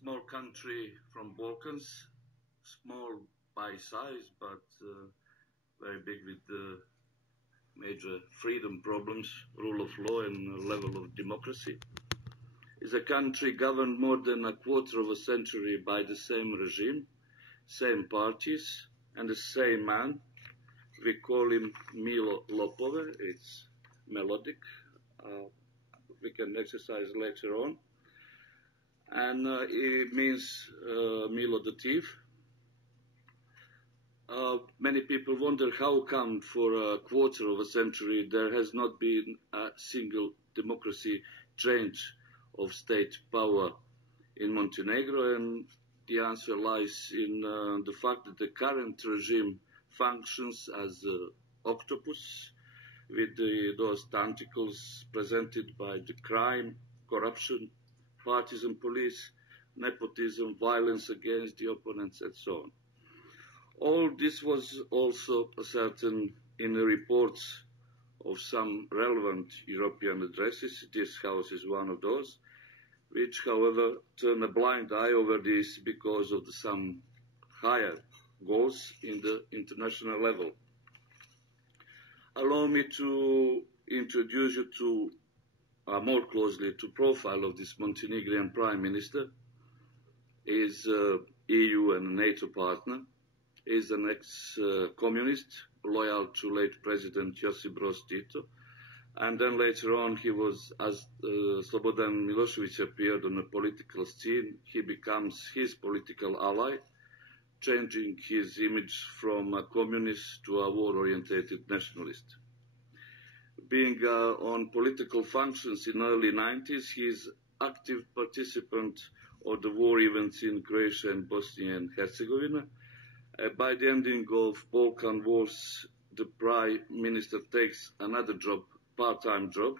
small country from Balkans, small by size, but very big with major freedom problems, rule of law and level of democracy. Is a country governed more than a quarter of a century by the same regime, same parties, and the same man. We call him Milo lopove. It's melodic. We can exercise later on. And it means Milo the thief. Many people wonder how come for a quarter of a century there has not been a single democracy change of state power in Montenegro, and the answer lies in the fact that the current regime functions as an octopus with those tentacles presented by the crime, corruption, partisan police, nepotism, violence against the opponents, and so on. All this was also certain in the reports of some relevant European addresses. This House is one of those, which, however, turn a blind eye over this because of some higher goals in the international level. Allow me to introduce you to more closely to profile of this Montenegrin Prime Minister. He is EU and NATO partner. He is an ex-communist, loyal to late President Josip Broz Tito. And then later on, he was, as Slobodan Milošević appeared on the political scene, he becomes his political ally, changing his image from a communist to a war-oriented nationalist. Being on political functions in early 90s, he is active participant of the war events in Croatia and Bosnia and Herzegovina. By the ending of Balkan Wars, the Prime Minister takes another job, part-time job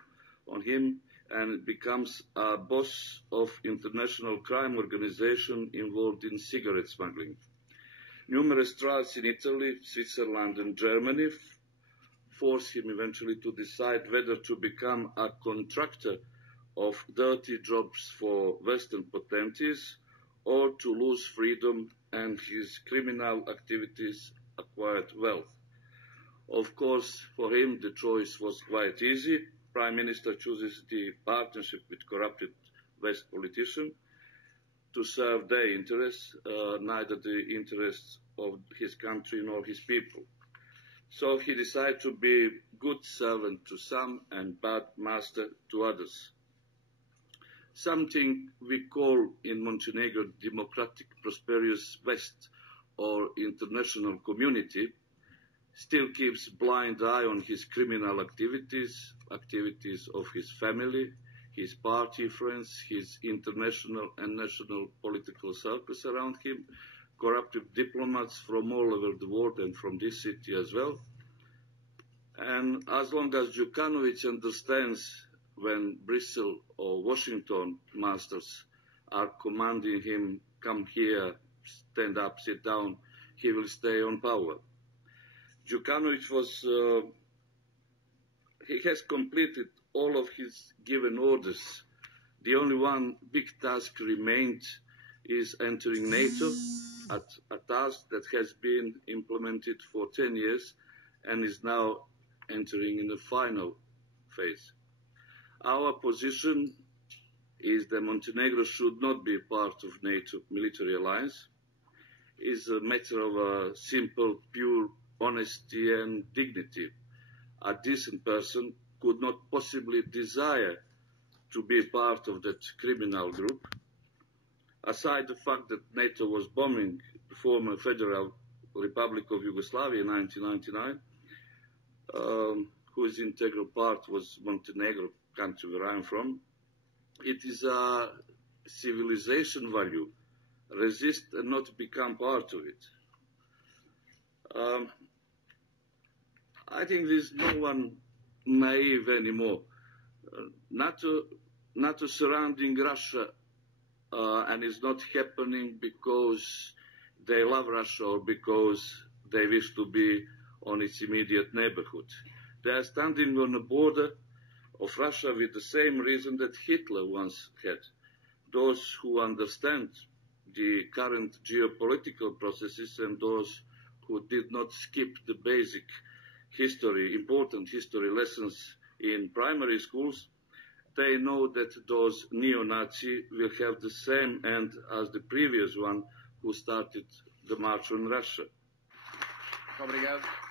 on him, and becomes a boss of international crime organization involved in cigarette smuggling. Numerous trials in Italy, Switzerland, and Germany force him eventually to decide whether to become a contractor of dirty jobs for Western potentates or to lose freedom and his criminal activities acquired wealth. Of course, for him, the choice was quite easy. Prime Minister chooses the partnership with corrupted West politicians to serve their interests, neither the interests of his country nor his people. So he decided to be good servant to some and bad master to others. Something we call in Montenegro democratic prosperous West or international community still keeps blind eye on his criminal activities, activities of his family, his party friends, his international and national political circles around him, corrupted diplomats from all over the world and from this city as well. And as long as Đukanović understands when Bristol or Washington masters are commanding him, come here, stand up, sit down, he will stay on power. Đukanović he has completed all of his given orders. The only one big task remained is entering NATO, a task that has been implemented for 10 years and is now entering in the final phase. Our position is that Montenegro should not be part of NATO military alliance. It is a matter of a simple, pure honesty and dignity. A decent person could not possibly desire to be part of that criminal group. Aside the fact that NATO was bombing the former Federal Republic of Yugoslavia in 1999, whose integral part was Montenegro, country where I'm from, it is a civilization value. Resist and not become part of it. I think there's no one naive anymore. NATO surrounding Russia and it's not happening because they love Russia or because they wish to be on its immediate neighborhood. They are standing on the border of Russia with the same reason that Hitler once had, those who understand the current geopolitical processes and those who did not skip the basic history, important history lessons in primary schools, they know that those neo-Nazis will have the same end as the previous one who started the march on Russia. Obrigado.